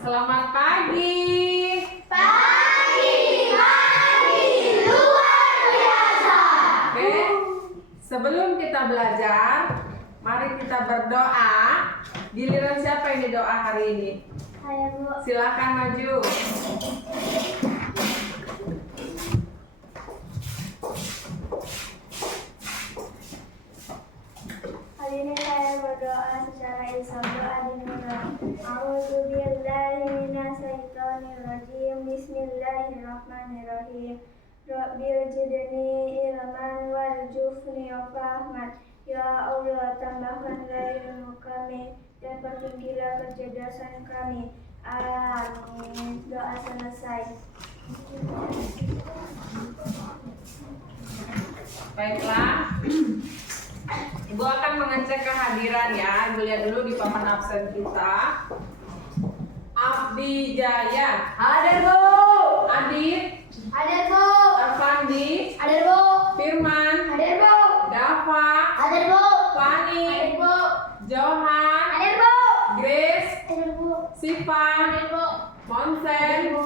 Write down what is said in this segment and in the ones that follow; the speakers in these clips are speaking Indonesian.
Selamat pagi. Pagi luar biasa. Oke, sebelum kita belajar, mari kita berdoa. Giliran siapa yang didoa hari ini? Saya Bu. Silakan maju. Hari ini saya berdoa secara lisan doa dimulai. A'udzubillahi minasyaitonirrajim. Bismillahirrahmanirrahim. Rabbil zidni ilman warzuqni fahman. Ya Allah, tambahkanlah ilmu kami dan pertinggilah kecerdasan kami. Amin. Doa selesai. Baiklah. Ibu akan mengecek kehadiran ya. Ibu lihat dulu di papan absen kita. Abdi Jaya. Hadir Bu. Adit. Hadir Bu. Arfandi. Hadir Bu. Firman. Hadir Bu. Dava. Hadir Bu. Fani. Hadir Bu. Johan. Hadir Bu. Grace. Hadir Bu. Siva. Hadir Bu. Monsen.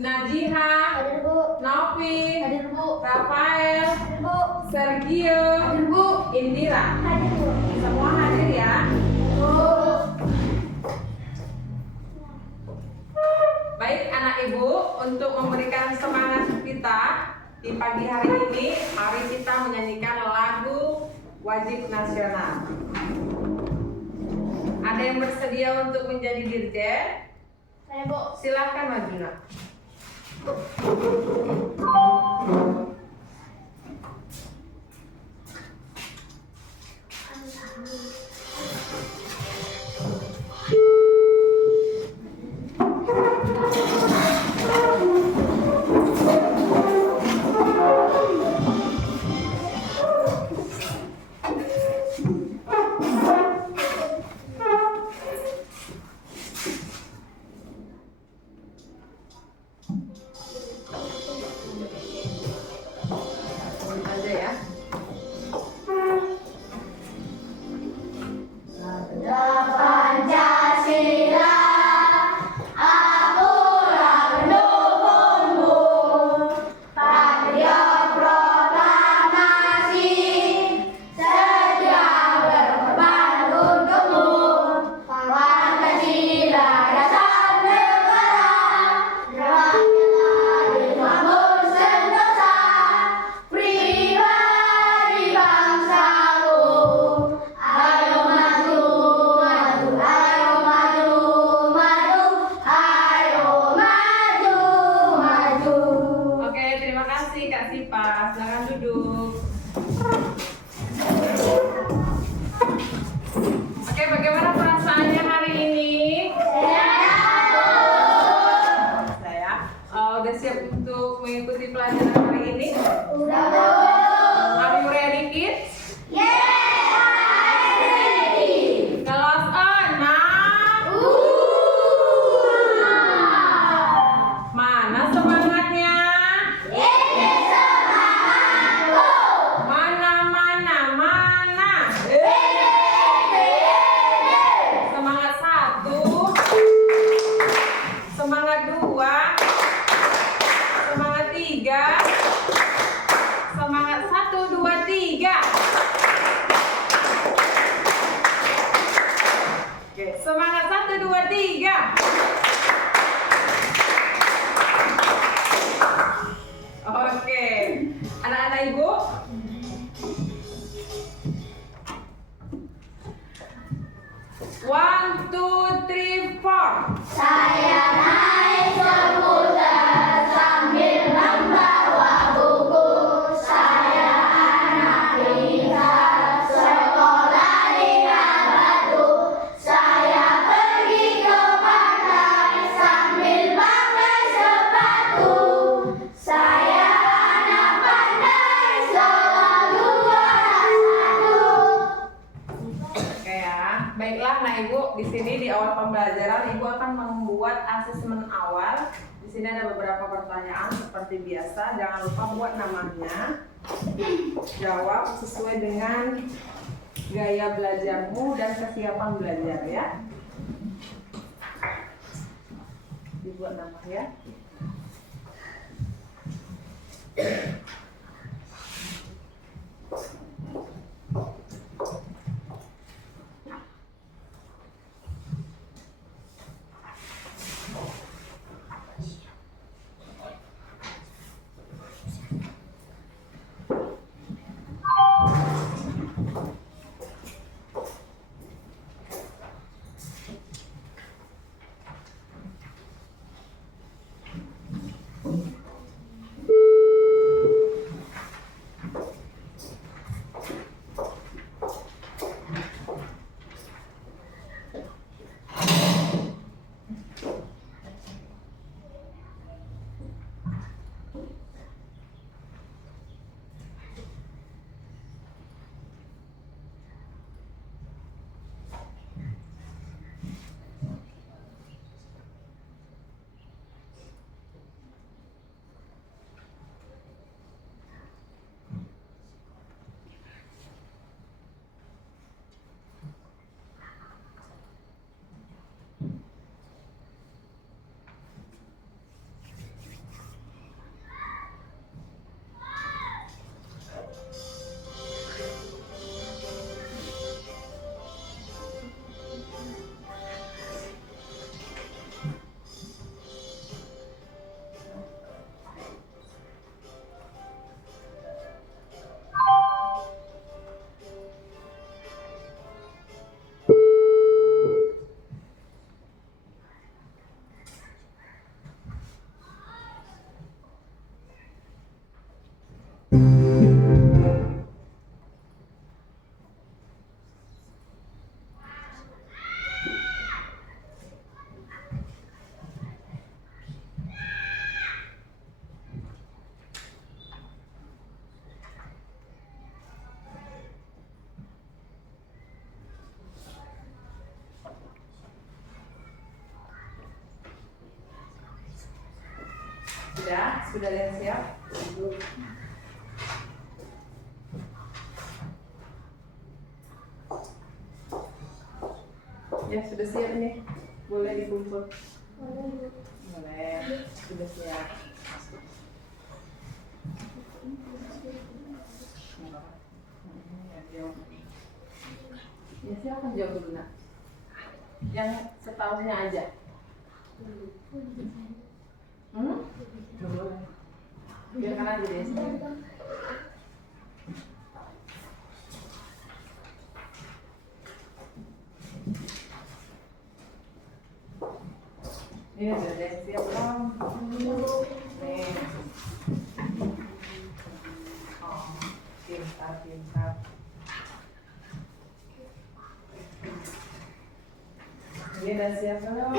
Najiha. Hadir Bu. Novi. Hadir Bu. Rafael. Hadir Bu. Sergio. Hadir Bu. Indira. Hadir Bu. Semua hadir ya. Bu. Baik anak ibu, untuk memberikan semangat kita di pagi hari ini, mari kita menyanyikan lagu wajib nasional. Ada yang bersedia untuk menjadi dirjen? Saya Bu. Silakan maju nak. Aja ya. Pancasila, akulah pendukungmu. Patriot proklamasi, sedia berkorban untukmu. Pancasila dasar negara, rakyat makmur sentosa. Pribadi bangsaku, ayo maju, maju, ayo maju, maju, ayo maju, maju. Oke, terima kasih Kak Sipa. Silakan duduk. Oke, bagaimana perasaannya hari ini? Saya udah siap untuk mengikuti pelajaran hari ini? Udah Bu. Are you ready, kids? Yes, I'm ready. Kelas 6. Mana semangatnya? Ini semangatku. Mana, mana, mana? Semangat 1. Semangat 2. Semangat 3. Semangat 1, 2, 3. Oke, semangat 1, 2, 3. Oke, anak-anak ibu. One, two, three, four. Saya naik skuter sambil membawa buku. Saya anak pintar, sekolah di Batu. Saya pergi ke pantai sambil pakai sepatu. Saya anak pandai, selalu juara 1. Oke ya. Baiklah, nah ibu, di sini di awal pembelajaran ibu akan membuat asesmen awal. Di sini ada beberapa pertanyaan seperti biasa. Jangan lupa buat namanya. Jawab sesuai dengan gaya belajarmu dan kesiapan belajar ya. Dibuat nama ya. Sudah ada yang siap? Ya, sudah siap nih. Boleh dikumpul. Boleh. Sudah siap. Ya, silakan jawab dulu, Nak. Yang setahunya aja. Biarkan aja deh. Ini sudah ada yang siap belum? Nih. Oh, pintar. Ini udah siap belum?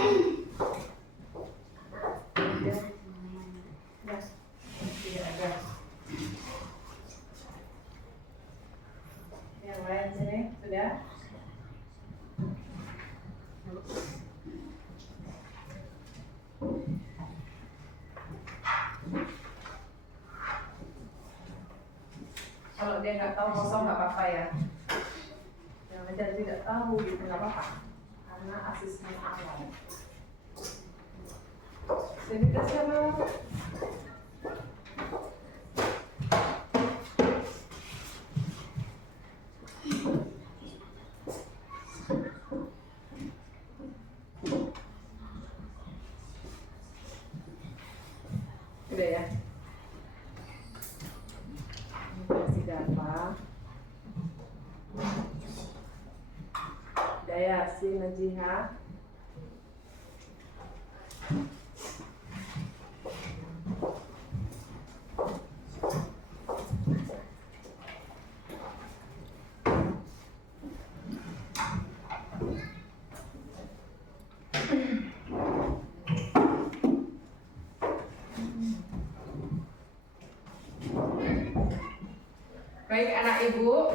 Yang lain sini sudah? Kalau dia nggak tahu kosong nggak apa-apa ya. Yang menjadi tidak tahu gitu nggak apa-apa. Karena asismen awal. Jadi kita siapa? Udah ya. Kasih gampang. Daya si Najiha. Baik anak ibu,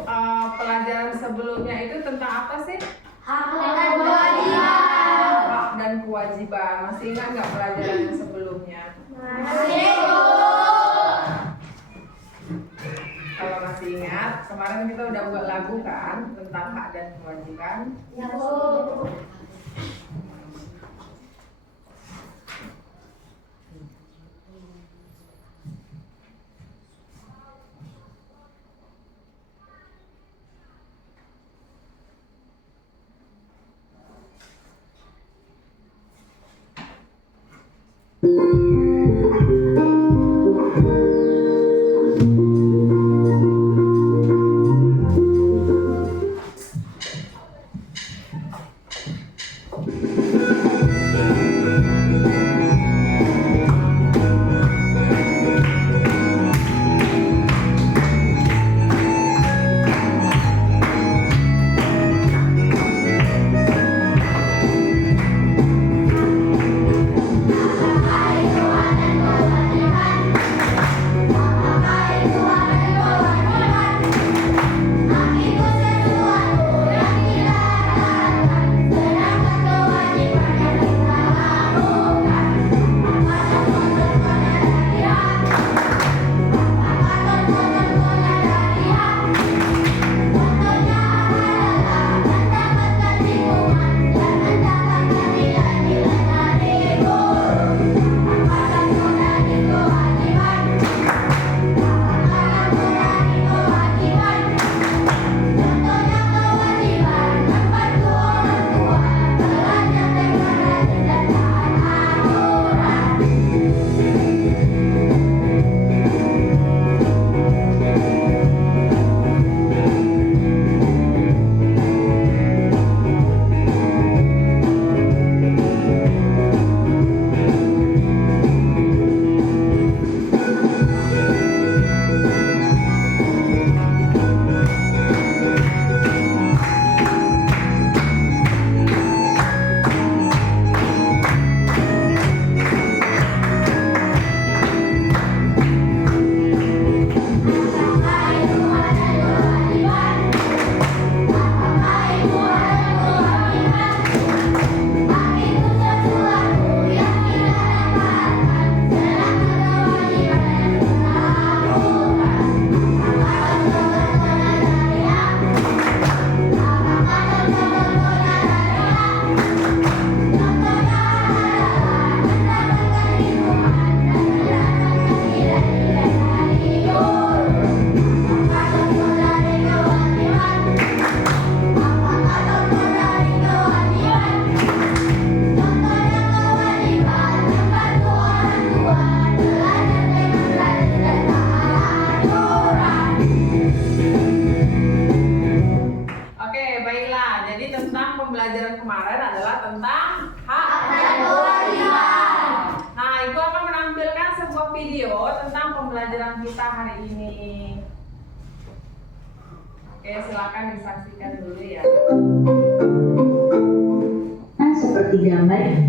pelajaran sebelumnya itu tentang apa sih? Hak dan kewajiban. Hak dan kewajiban. Masih ingat nggak pelajaran yang sebelumnya? Masih, Bu. Kalau masih ingat, kemarin kita udah buat lagu kan tentang kan? Ya, Bu. Pembelajaran kemarin adalah tentang hak dan kewajiban. Nah, Ibu akan menampilkan sebuah video tentang pembelajaran kita hari ini. Oke, silakan disaksikan dulu ya. Nah, seperti gambar ini.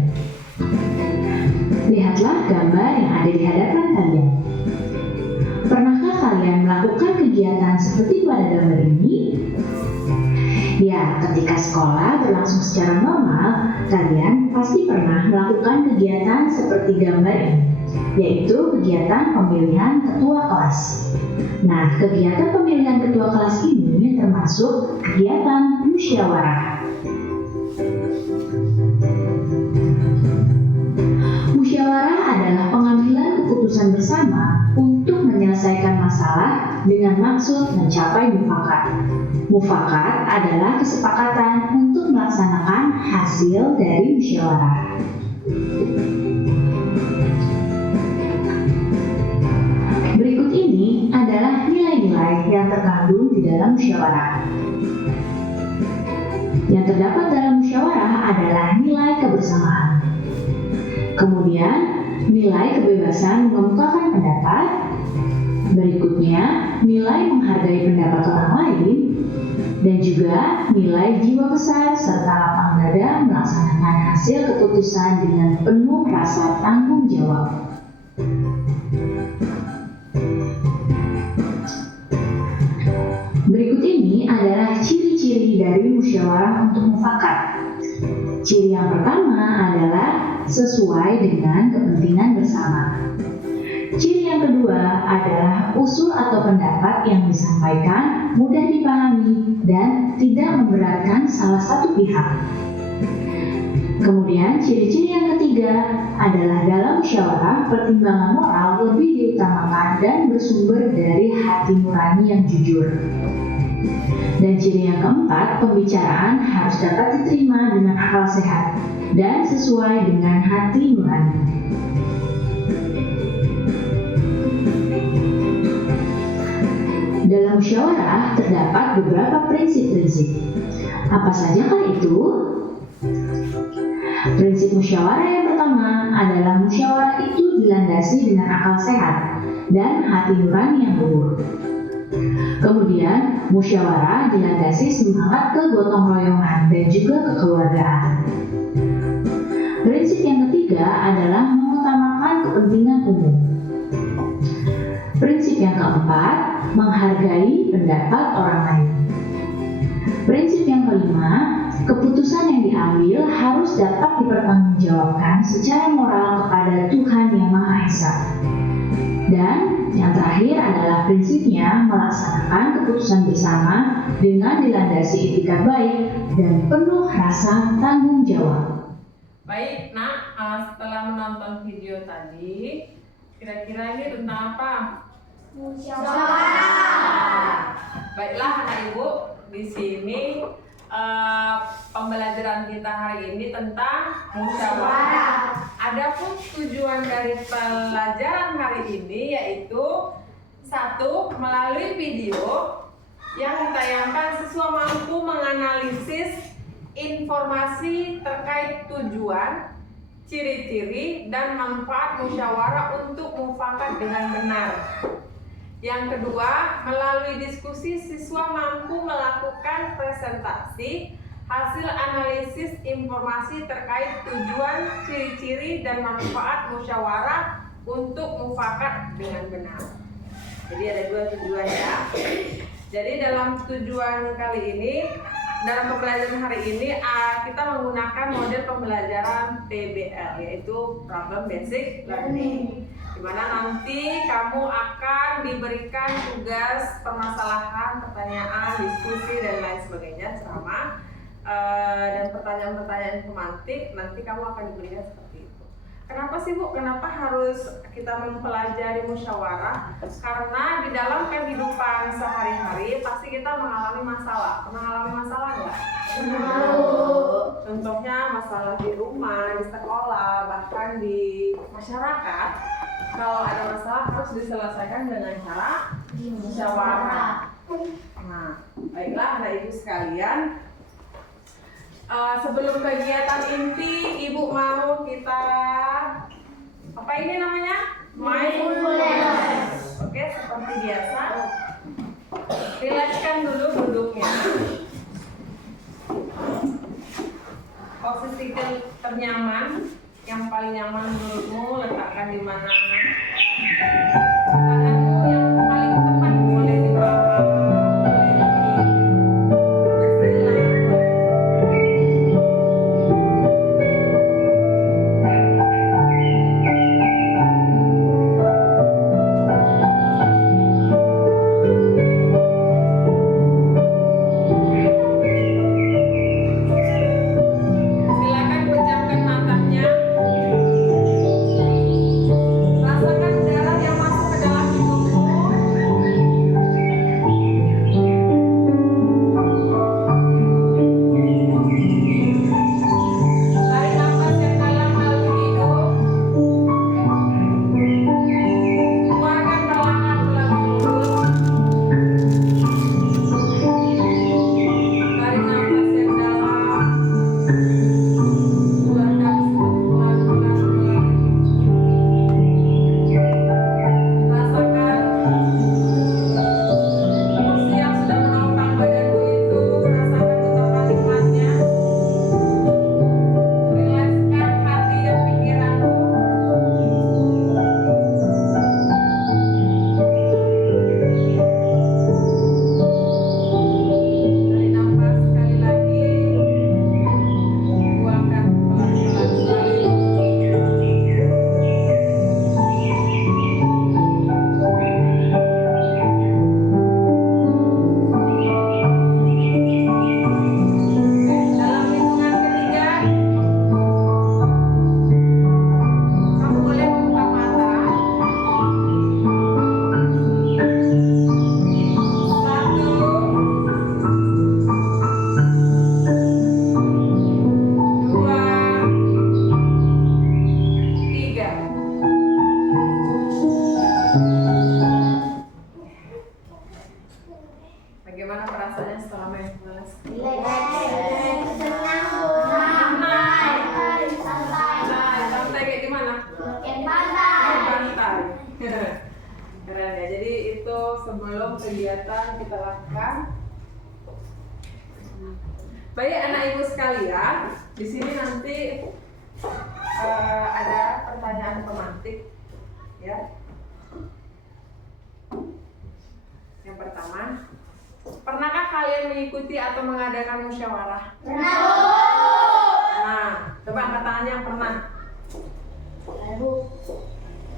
Lihatlah gambar yang ada di hadapan kalian. Pernahkah kalian melakukan kegiatan seperti pada gambar ini? Ya, ketika sekolah berlangsung secara normal, kalian pasti pernah melakukan kegiatan seperti gambar ini, yaitu kegiatan pemilihan ketua kelas. Nah, kegiatan pemilihan ketua kelas ini termasuk kegiatan musyawarah. Musyawarah adalah pengambilan keputusan bersama untuk menyelesaikan masalah dengan maksud mencapai mufakat. Mufakat adalah kesepakatan untuk melaksanakan hasil dari musyawarah. Berikut ini adalah nilai-nilai yang terkandung di dalam musyawarah. Yang terdapat dalam musyawarah adalah nilai kebersamaan. Kemudian, nilai kebebasan mengemukakan pendapat. Berikutnya, nilai menghargai pendapat orang lain. Dan juga nilai jiwa besar serta lapang dada melaksanakan hasil keputusan dengan penuh rasa tanggung jawab. Berikut ini adalah ciri-ciri dari musyawarah untuk mufakat. Ciri yang pertama adalah sesuai dengan kepentingan bersama. Ciri yang kedua adalah usul atau pendapat yang disampaikan mudah dipahami dan tidak memberatkan salah satu pihak. Kemudian ciri-ciri yang ketiga adalah dalam musyawarah pertimbangan moral lebih diutamakan dan bersumber dari hati nurani yang jujur. Dan ciri yang keempat, pembicaraan harus dapat diterima dengan akal sehat dan sesuai dengan hati nurani. Dalam musyawarah terdapat beberapa prinsip-prinsip. Apa sajakah itu? Prinsip musyawarah yang pertama adalah musyawarah itu dilandasi dengan akal sehat dan hati nurani yang luhur. Kemudian, musyawarah dilandasi semangat kegotong royongan dan juga kekeluargaan. Prinsip yang ketiga adalah mengutamakan kepentingan umum. Prinsip yang keempat, menghargai pendapat orang lain. Prinsip yang kelima, keputusan yang diambil harus dapat dipertanggungjawabkan secara moral kepada Tuhan Yang Maha Esa. Dan yang terakhir adalah prinsipnya melaksanakan keputusan bersama dengan dilandasi etika baik dan penuh rasa tanggung jawab. Baik, Nak, setelah menonton video tadi, kira-kira ini tentang apa? Musyawarah. Baiklah, anak ibu, di sini pembelajaran kita hari ini tentang musyawarah. Adapun tujuan dari pelajaran hari ini yaitu satu, melalui video yang ditayangkan siswa mampu menganalisis informasi terkait tujuan, ciri-ciri, dan manfaat musyawarah untuk mufakat dengan benar. Yang kedua, melalui diskusi siswa mampu melakukan presentasi hasil analisis informasi terkait tujuan, ciri-ciri, dan manfaat musyawarah untuk mufakat dengan benar. Jadi ada dua tujuan ya. Jadi dalam tujuan kali ini, dalam pembelajaran hari ini kita menggunakan model pembelajaran PBL, yaitu Problem Basic Learning, di mana nanti kamu akan diberikan tugas permasalahan, pertanyaan, diskusi, dan lain sebagainya, ceramah, dan pertanyaan-pertanyaan pemantik. Nanti kamu akan diberikan seperti itu. Kenapa sih Bu? Kenapa harus kita mempelajari musyawarah? Karena di dalam kehidupan sehari-hari pasti kita mengalami masalah. Pernah mengalami masalah nggak? Contohnya masalah di rumah, di sekolah, bahkan di masyarakat. Kalau ada masalah harus diselesaikan dengan cara musyawarah. Nah, baiklah Bapak Ibu sekalian. Sebelum kegiatan inti, Ibu mau kita apa ini namanya? Mindfulness. Oke, seperti biasa. Rilekskan dulu duduknya. Posisi ternyaman, yang paling nyaman menurutmu letakkan di mana? Tanganmu yang paling tepat boleh di bawah. Rasakan udara yang masuk kegiatan kita lakukan. Baik anak ibu sekalian, di sini nanti ada pertanyaan pemantik, ya. Yang pertama, pernahkah kalian mengikuti atau mengadakan musyawarah? Pernah. Nah, coba angkat tangannya yang pernah. Bu.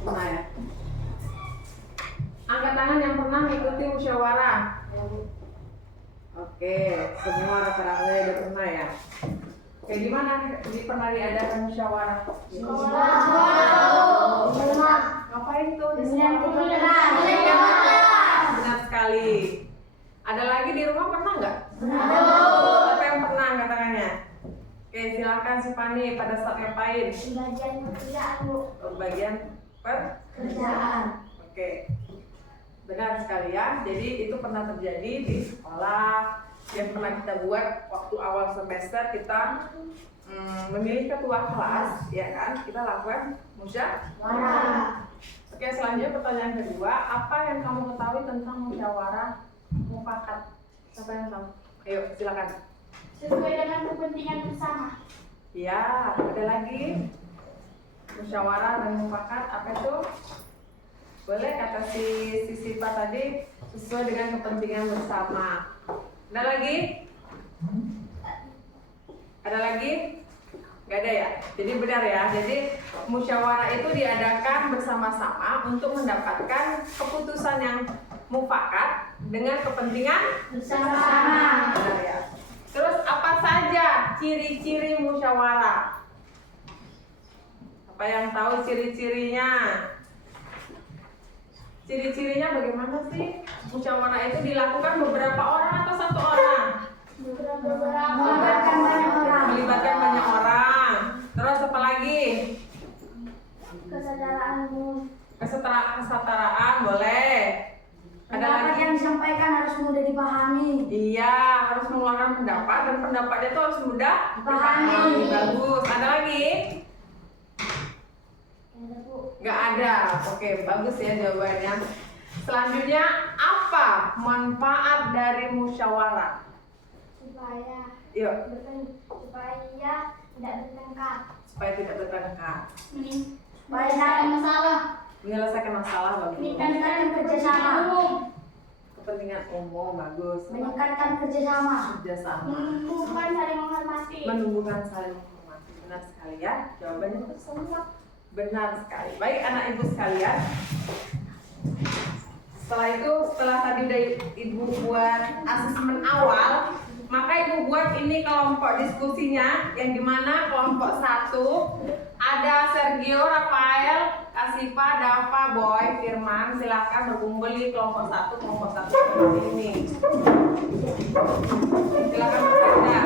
Pernah ya? Angkat tangan yang pernah mengikuti musyawarah. Oke, semua rata-rata udah pernah ya. Oke, di mana pernah diadakan musyawarah? Sekolah. Ngapain tuh? Di Dengan sekolah? kebenaran. Benar sekali. Ada lagi di rumah pernah nggak? Pernah. Siapa yang pernah angkat tangannya? Oke, silakan si Pani pada saat ngapain? Bagian pekerjaan, Bu. Bagian Kerjaan. Oke, benar sekali ya. Jadi itu pernah terjadi di sekolah yang pernah kita buat waktu awal semester kita memilih ketua kelas, ya kan? Kita lakukan musyawarah. Oke, selanjutnya pertanyaan kedua, apa yang kamu ketahui tentang musyawarah mufakat? Siapa yang tahu? Ayo, silakan. Sesuai dengan kepentingan bersama. Ya, ada lagi musyawarah dan mufakat apa itu? Boleh kata si Sipa tadi sesuai dengan kepentingan bersama. Ada lagi? Ada lagi? Gak ada ya? Jadi benar ya. Jadi musyawarah itu diadakan bersama-sama untuk mendapatkan keputusan yang mufakat dengan kepentingan Bersama-sama. benar ya. Terus apa saja ciri-ciri musyawarah? Apa yang tahu ciri-cirinya? Ciri-cirinya bagaimana sih? Musyawarah itu dilakukan beberapa orang atau satu orang? Melibatkan banyak orang. Melibatkan banyak orang. Terus apa lagi? Kesadaran umum. Kesetaraan boleh. Ada Pendapat lagi? yang disampaikan harus mudah dipahami. Iya, harus mengeluarkan pendapat dan pendapatnya itu harus mudah Dipahami. Bagus. Ada lagi? Ada, Bu. Nggak ada. Oke, bagus ya jawabannya. Selanjutnya, apa manfaat dari musyawarah? Supaya Yuk, tidak bertengkar. supaya tidak bertengkar. Supaya tidak ada masalah. Menyelesaikan masalah bagus. Meningkatkan kerjasama. Kepentingan umum bagus. Meningkatkan kerjasama. Kerjasama. Menumbuhkan saling menghormati. Menumbuhkan saling menghormati. Benar sekali ya. Jawabannya itu semua benar sekali. Baik anak ibu sekalian. Setelah tadi udah ibu buat asesmen awal, maka ibu buat ini kelompok diskusinya yang dimana kelompok 1 ada Sergio, Rafael, Kasifa, Dava, Boy, Firman. Silakan berkumpul di kelompok 1 seperti ini. Silakan bekerja.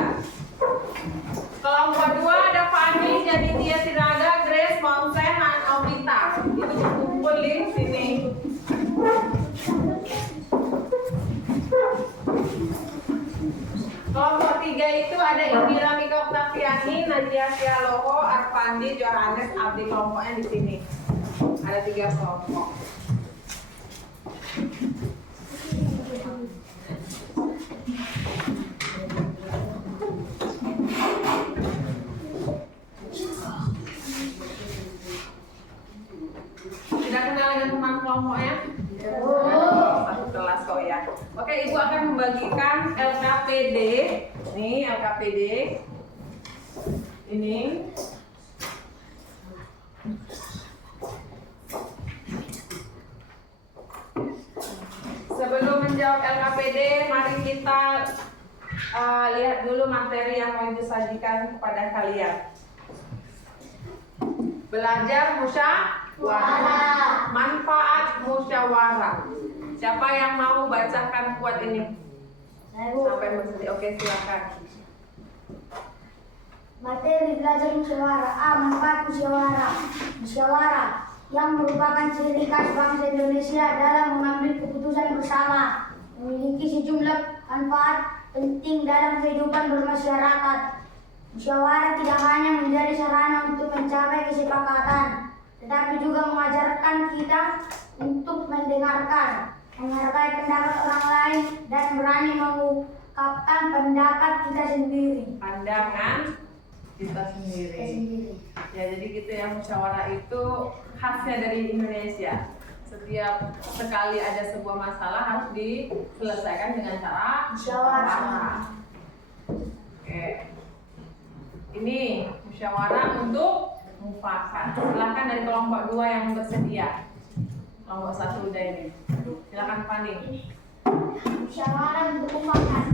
Kelompok 2 ada Fani, Jaditia, Siraga, Grace, Monsen, dan Novita. Itu berkumpul di sini. Kelompok 3 itu ada Indira, Mika, Oktaviani, Nadia, Sialoho, Arpandi, Johannes, Abdi. Kelompoknya di sini. Ada 3 kelompok. Tidak kenal dengan teman kelompoknya? Satu kelas kok ya. Oke, ibu akan membagikan LKPD. Nih LKPD. Ini. Sebelum menjawab LKPD, mari kita lihat dulu materi yang mau ibu sajikan kepada kalian. Belajar musyawarah. Manfaat musyawarah. Siapa yang mau bacakan kuat ini? Sampai berhenti. Oke, silakan. Materi belajar musyawarah. A. Manfaat musyawarah. Musyawarah yang merupakan ciri khas bangsa Indonesia dalam mengambil keputusan bersama, memiliki sejumlah manfaat penting dalam kehidupan bermasyarakat. Musyawarah tidak hanya menjadi sarana untuk mencapai kesepakatan, tetapi juga mengajarkan kita untuk mendengarkan, menghargai pendapat orang lain, dan berani mengungkapkan pendapat kita sendiri. Pandangan kita sendiri. Ya, jadi gitu ya, musyawarah itu khasnya dari Indonesia. Setiap sekali ada sebuah masalah harus diselesaikan dengan cara musyawarah. Oke. Ini musyawarah untuk mufakat. Silakan dari kelompok 2 yang bersedia. Kelompok 1 udah ini. Silakan Fani. Musyawarah untuk mufakat.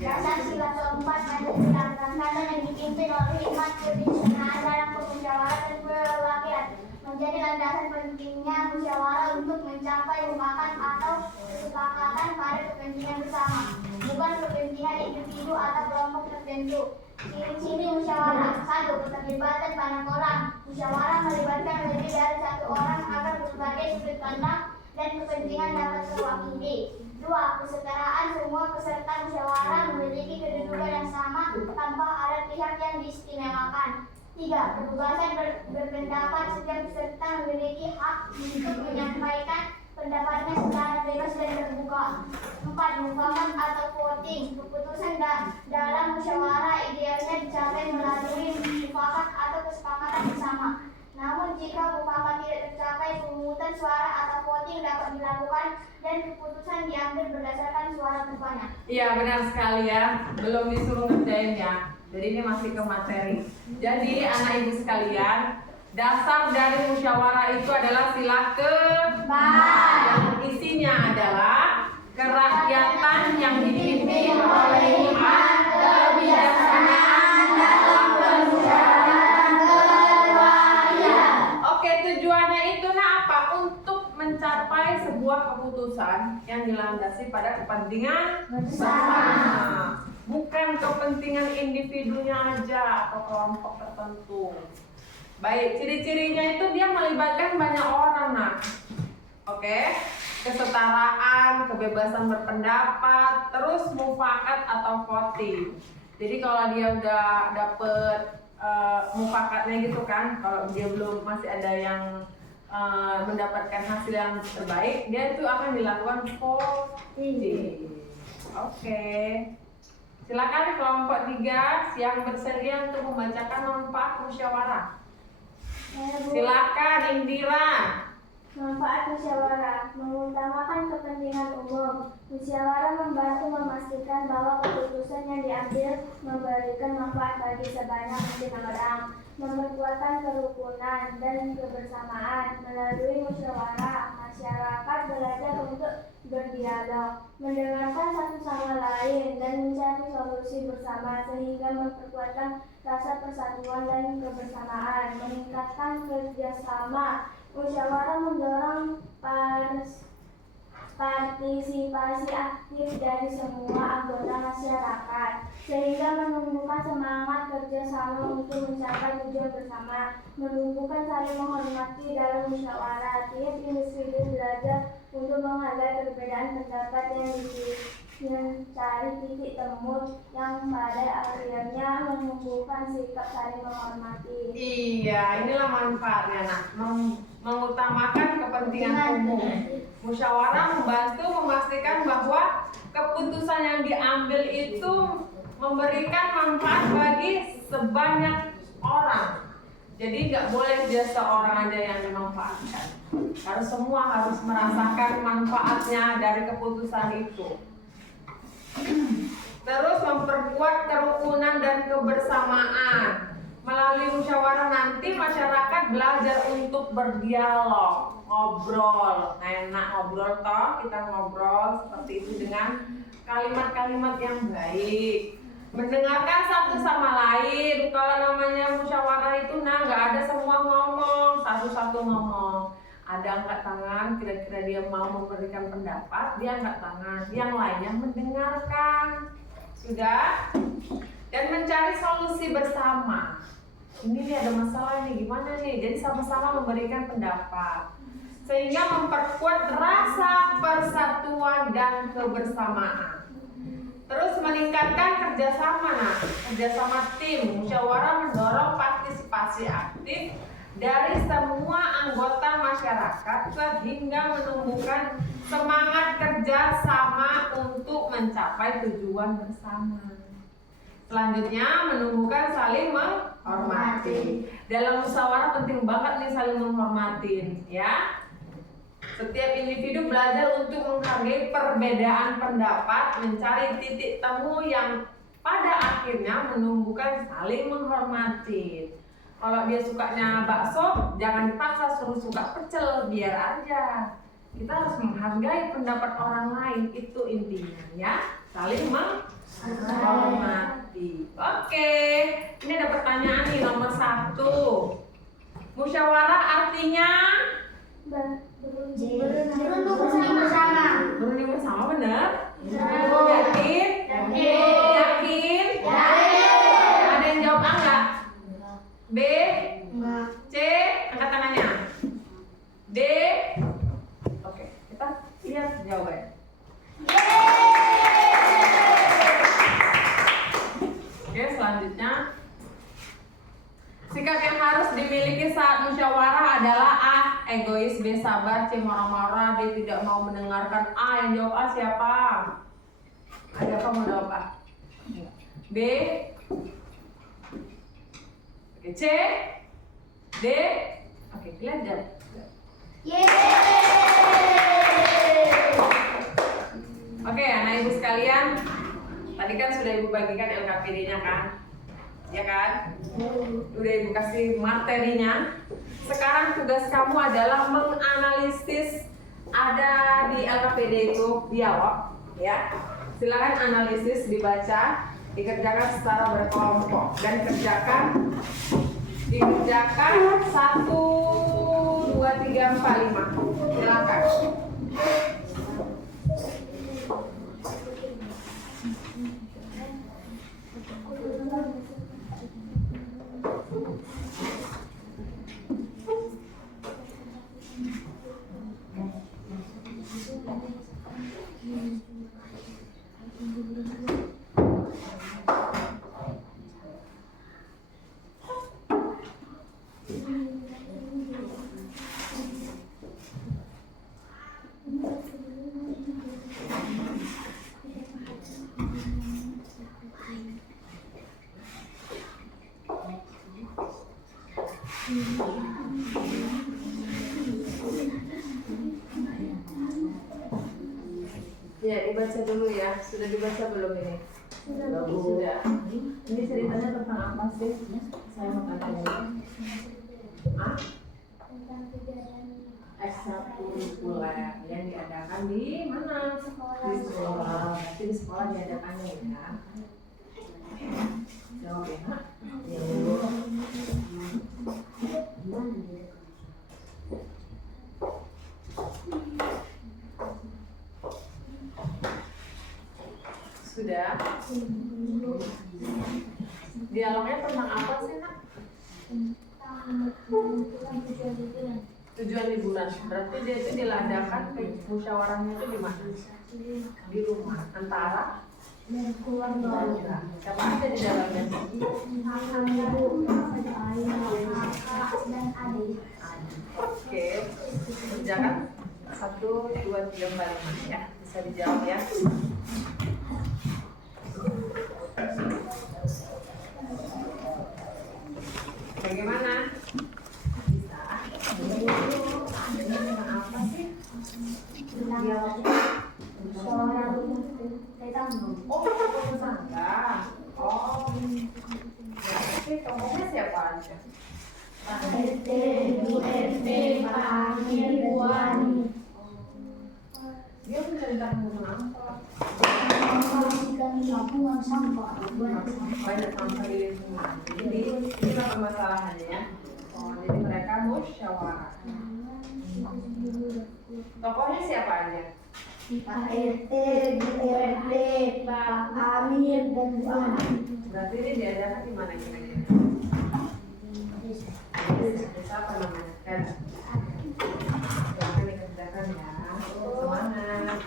Dasar sila keempat Pancasila Nusantara yang dipimpin oleh hikmat kebijaksanaan dalam permusyawaratan dan perwakilan menjadi landasan pentingnya musyawarah untuk mencapai mufakat atau kesepakatan pada kepentingan bersama, bukan kepentingan individu atau kelompok tertentu. Ciri-ciri musyawarah: 1. Keterlibatan banyak orang. Musyawarah melibatkan lebih dari satu orang agar berbagai sudut pandang dan kepentingan dapat terwakili. 2. Kesetaraan. Semua peserta musyawarah memiliki kedudukan yang sama tanpa ada pihak yang diistimewakan. 3. Kebebasan berpendapat. Setiap peserta memiliki hak untuk menyampaikan pendapatnya secara bebas dan terbuka. 4. Mufakat atau voting. Keputusan dalam musyawarah idealnya dicapai melalui mufakat atau kesepakatan bersama. Namun jika mufakat tidak tercapai, pemungutan suara atau voting dapat dilakukan dan keputusan diambil berdasarkan suara terbanyak. Iya, benar sekali ya. Belum disuruh ngerjain ya. Jadi ini masih ke materi. Jadi anak ibu sekalian, dasar dari musyawarah itu adalah sila keempat, yang isinya adalah kerakyatan yang dipimpin oleh hikmat kebijaksanaan dalam permusyawaratan perwakilan. Oke, tujuannya itu apa? Untuk mencapai sebuah keputusan yang dilandasi pada kepentingan bersama, bukan kepentingan individunya aja atau kelompok tertentu. Baik, ciri-cirinya itu dia melibatkan banyak orang, nah. Oke, kesetaraan, kebebasan berpendapat, terus mufakat atau voting. Jadi kalau dia udah dapet mufakatnya gitu kan, kalau dia belum masih ada yang mendapatkan hasil yang terbaik, dia itu akan dilakukan voting. Oke. Silakan kelompok 3 yang bersedia untuk membacakan manfaat musyawarah. Silakan Indira. Manfaat musyawarah: mengutamakan kepentingan umum. Musyawarah membantu memastikan bahwa keputusan yang diambil memberikan manfaat bagi sebanyak mungkin orang. Memperkuatkan kerukunan dan kebersamaan. Melalui musyawarah, masyarakat belajar untuk berdialog, mendengarkan satu sama lain, dan mencari solusi bersama sehingga memperkuatkan rasa persatuan dan kebersamaan. Meningkatkan kerjasama. Musyawarah mendorong partisipasi aktif dari semua anggota masyarakat sehingga menumbuhkan semangat kerjasama untuk mencapai tujuan bersama. Menumbuhkan saling menghormati dalam musyawarah. Tiap individu belajar untuk menghargai perbedaan pendapat yang mencari titik temu yang pada akhirnya menumbuhkan sikap saling menghormati. Iya, inilah manfaatnya, nak. Mengutamakan kepentingan umum. Musyawarah membantu memastikan bahwa keputusan yang diambil itu memberikan manfaat bagi sebanyak orang. Jadi nggak boleh dia seorang aja yang dimanfaatkan. Harus semua harus merasakan manfaatnya dari keputusan itu. Terus memperkuat kerukunan dan kebersamaan. Melalui musyawarah nanti masyarakat belajar untuk berdialog, ngobrol. Nah, enak ngobrol toh, kita ngobrol seperti itu dengan kalimat-kalimat yang baik. Mendengarkan satu sama lain. Kalau namanya musyawarah itu nggak ada semua ngomong, satu-satu ngomong. Ada angkat tangan, kira-kira dia mau memberikan pendapat, dia angkat tangan. Yang lainnya mendengarkan. Sudah? Dan mencari solusi bersama. Ini nih ada masalah nih, gimana nih? Jadi sama-sama memberikan pendapat. Sehingga memperkuat rasa persatuan dan kebersamaan. Terus meningkatkan kerjasama, kerjasama tim. Musyawarah mendorong partisipasi aktif dari semua anggota masyarakat sehingga menumbuhkan semangat kerja sama untuk mencapai tujuan bersama. Selanjutnya menumbuhkan saling menghormati. Dalam musyawarah penting banget nih saling menghormatin, ya. Setiap individu belajar untuk menghargai perbedaan pendapat, mencari titik temu yang pada akhirnya menumbuhkan saling menghormati. Kalau dia sukanya bakso, jangan dipaksa suruh suka pecel, biar aja. Kita harus menghargai pendapat orang lain, itu intinya ya. Saling menghormati. Oke, ini ada pertanyaan nih nomor 1. Musyawarah artinya Berunding bersama. berunding bersama, benar? Benar. Yakin? Yakin? Ada yang jawab A enggak? B? C? Angkat tangannya. D? Oke, kita lihat jawabannya. Oke, selanjutnya sikap yang harus dimiliki saat musyawarah adalah A. Egois, B. Sabar, C. Marah-marah, D. Tidak mau mendengarkan. A. Yang jawab A siapa? Ada apa mau jawab A? B. Oke, C. D. Oke, lihat jawab. Oke, anak ibu sekalian, tadi kan sudah ibu bagikan LKPD-nya kan? Ya kan? Udah ibu kasih materinya. Sekarang tugas kamu adalah menganalisis ada di LKPD itu dialog, ya. Silakan analisis, dibaca, dikerjakan secara berkelompok dan dikerjakan 1, 2, 3, 4, 5. Silakan. Ya, dibaca dulu ya. Sudah dibaca belum ini? Sudah. Ini ceritanya tentang apa sih? Saya mau tanya. Ekstrakurikuler yang diadakan di mana? Di sekolah. Berarti di sekolah diadakannya ya. Jawab ya, Nak. Sudah. Dialognya tentang apa sih, Nak? Tujuan liburan. Berarti dia itu diadakan musyawarahnya itu di mana? Di rumah. Antara keluarga. Siapa aja di dalamnya? Oke. Kerjakan 1, 2, 3, 4, 5 ya. Bisa dijawab ya. Bagaimana? Bisa. Apa sih? Oh, tetangga. Oh. Ya, oke, tokohnya siapa aja? Pak RT, Bu RT, Pak Amir, Bu Ani. Dia menceritakan tentang apa? Membersihkan lingkungan sampah. Banyak sampah di lingkungan. Jadi ini apa permasalahannya ya? Oh, jadi mereka musyawarah. Tokohnya siapa aja? Pak RT, Bu RT, Pak Amir, dan Bu Ani. Berarti ini diadakan di mana kira-kira? Desa apa namanya? Kan? Silahkan dikerjakan ya. Semangat.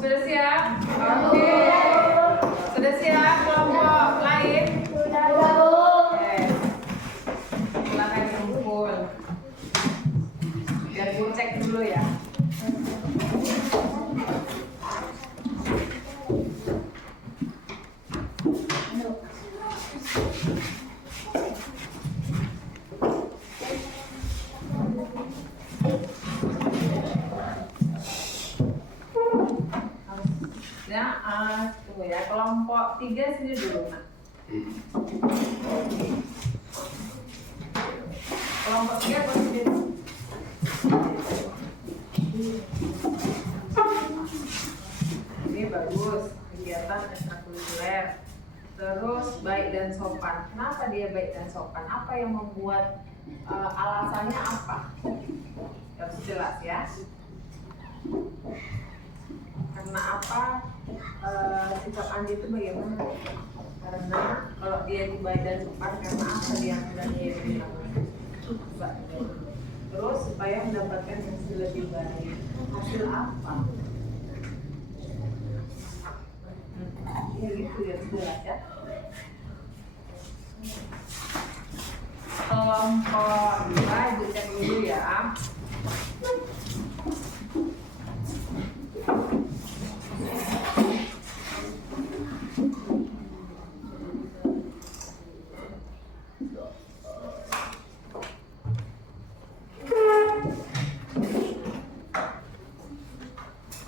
Sudah siap? Oke. Sudah siap kelompok lain? Sudah, Bu. Oke. Silakan kumpul. Biar Bu cek dulu ya. Ya, tunggu ya. Kelompok 3 sini dulu, Nak. Kelompok 3 posisi dulu. Ini bagus, kegiatan ekstrakurikuler. Terus baik dan sopan. Kenapa dia baik dan sopan? Apa yang membuat alasannya apa? Harus jelas ya. Karena apa sikap Andi itu bagaimana? Karena kalau dia itu baik dan sopan, karena apa dia dia bilang? Terus supaya mendapatkan hasil lebih baik. Hasil apa? Ya gitu ya, jelas ya. Kelompok 2 Ibu cek dulu ya.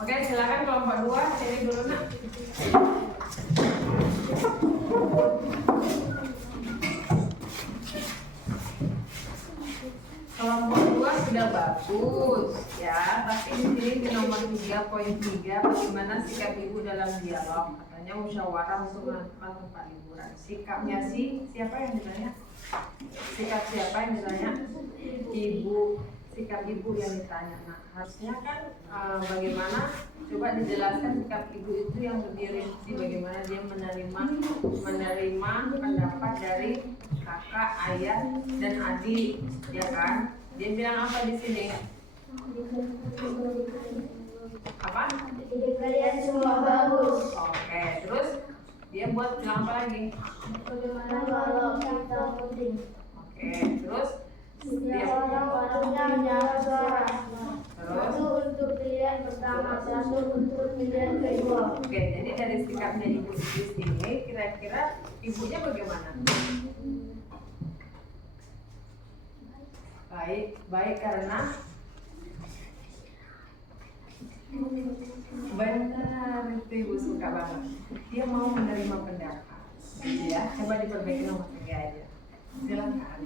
Oke, silakan kelompok 2 sini dulu, Nak. Kelompok 2 sudah bagus ya, tapi di sini di nomor 3.3 bagaimana sikap ibu dalam dialog. Katanya musyawarah untuk menentukan tempat liburan. Sikapnya sih siapa yang ditanya? Sikap siapa yang ditanya? Ibu. Sikap ibu yang ditanya. Nah, harusnya kan bagaimana? Coba dijelaskan sikap ibu itu yang lebih rinci, bagaimana dia menerima pendapat dari kakak, ayah, dan adik, ya kan? Dia bilang apa di sini? Apa? Didik kalian semua bagus. Oke, terus dia buat bilang apa lagi? Bagaimana kalau kita penting? Oke, terus Setiap orang waktunya menyala suara. terus Satu untuk pilihan pertama, satu untuk pilihan kedua. oke, jadi dari sikapnya ibu di sini, kira-kira ibunya bagaimana? Baik karena benar, itu ibu suka banget. Dia mau menerima pendapat, ya. Coba diperbaiki nomor 3 aja. Silakan.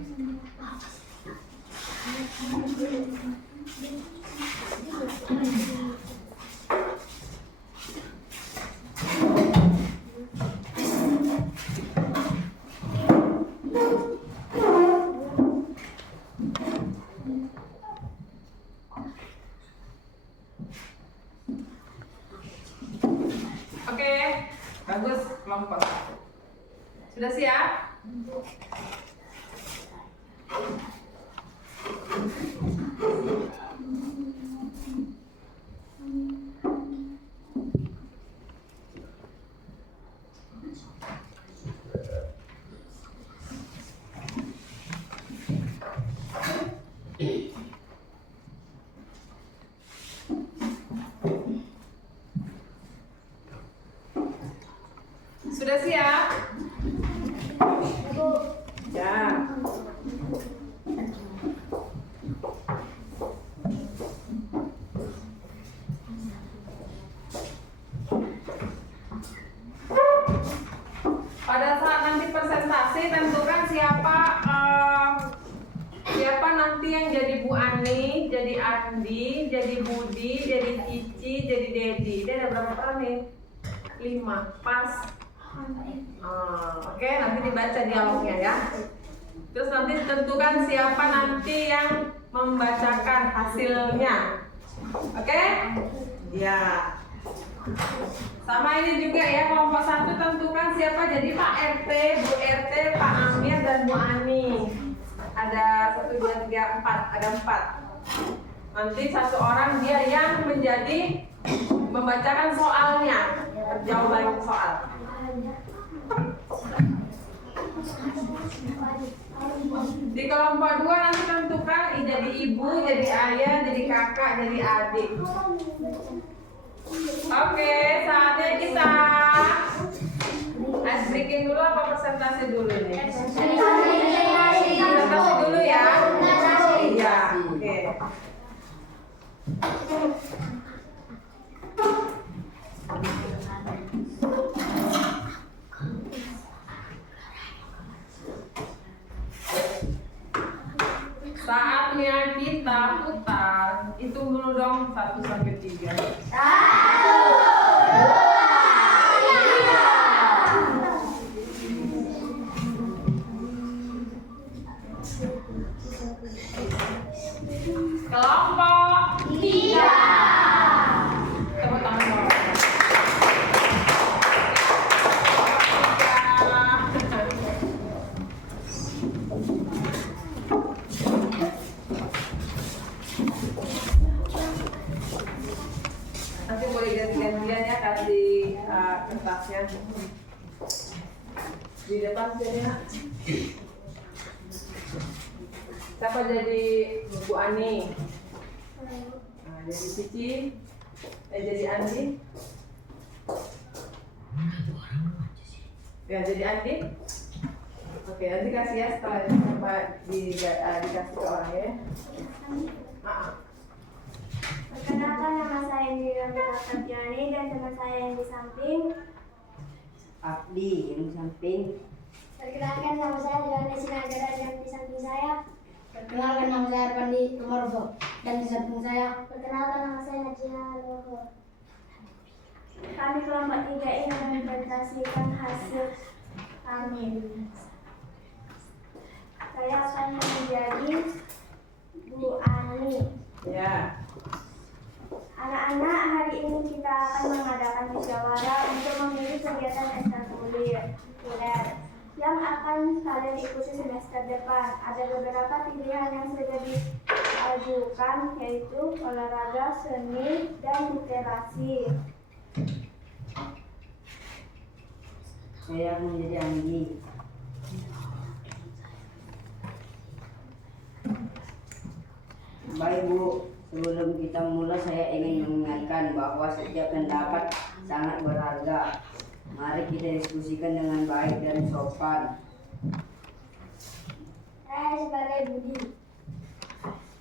Oke, bagus kelompok 1. Sudah siap? Sudah siap? Ya. Pada saat nanti presentasi tentukan siapa nanti yang jadi Bu Ani. jadi Andi, jadi Budi, jadi Cici, jadi Dedi. Dia ada berapa peran nih? 5. Pas. Oke, nanti dibaca dialognya ya. Terus nanti tentukan siapa nanti yang membacakan hasilnya. Oke? Ya. Sama ini juga ya, kelompok 1 tentukan siapa jadi Pak RT, Bu RT, Pak Amir, dan Bu Ani. Ada 1, 2, 3, 4, ada 4. Nanti satu orang dia yang menjadi membacakan soalnya, jawaban soal. Di kelompok 2 nanti tentukan jadi ibu, jadi ayah, jadi kakak, jadi adik. Oke, saatnya kita ice breaking dulu apa presentasi dulu nih? Presentasi dulu ya. Iya, oke. Saatnya kita putar. Hitung dulu dong 1 sampai 3. 1, 2, 3. Kelompok 3. Tepuk tangan dong. Nanti boleh ganti-gantian ya kasih kertasnya di depan sini. Siapa jadi Bu Ani? Nah, jadi Cici, jadi Andi. Ya, jadi Andi. Oke, nanti kasih ya setelah dikasih ke orang ya. Perkenalkan, nama saya Indira Jani dan teman saya yang di samping. Abdi yang di samping. Perkenalkan, nama saya Johannes Sinagara yang di samping saya. Perkenalkan, nama saya Arpandi Tumarfo dan di samping saya. Perkenalkan, nama saya Najia Loho. Kami kelompok 3 ini mempresentasikan hasil kami. Saya akan menjadi Bu Ani. Ya. Anak-anak, hari ini kita akan mengadakan musyawarah untuk memilih kegiatan ekstrakurikuler yang akan kalian ikuti semester depan. Ada beberapa pilihan yang sudah diajukan, yaitu olahraga, seni, dan literasi. Saya menjadi Andi. Baik Bu, sebelum kita mulai saya ingin mengingatkan bahwa setiap pendapat sangat berharga. Mari kita diskusikan dengan baik dan sopan. Saya sebagai Budi.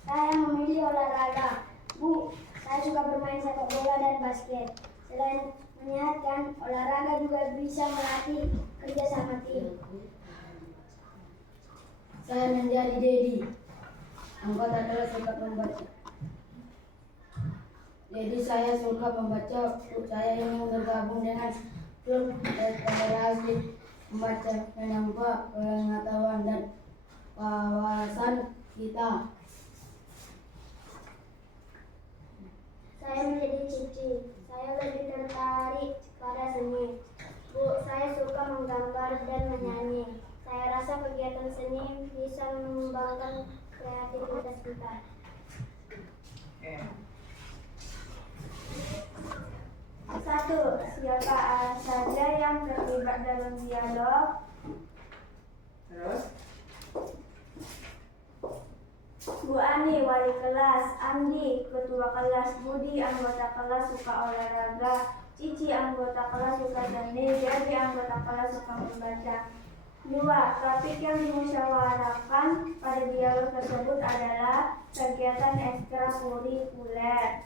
Saya memilih olahraga. Bu, saya suka bermain sepak bola dan basket. Selain menyehatkan, olahraga juga bisa melatih kerja sama tim. Saya menjadi Dedi. Anggota kelas suka membaca. Jadi saya suka membaca. Saya ingin bergabung dengan klub federasi membaca, menambah pengetahuan dan wawasan kita. Saya menjadi Cici. Saya lebih tertarik pada seni. Bu, saya suka menggambar dan menyanyi. Saya rasa kegiatan seni bisa mengembangkan kreativitas kita. Oke. 1. Siapa saja yang terlibat dalam dialog? Terus? Bu Ani, wali kelas. Andi, ketua kelas. Budi, anggota kelas suka olahraga. Cici, anggota kelas suka seni. Jadi anggota kelas suka membaca. 2. Topik yang dimusyawarahkan pada dialog tersebut adalah kegiatan ekstrakurikuler.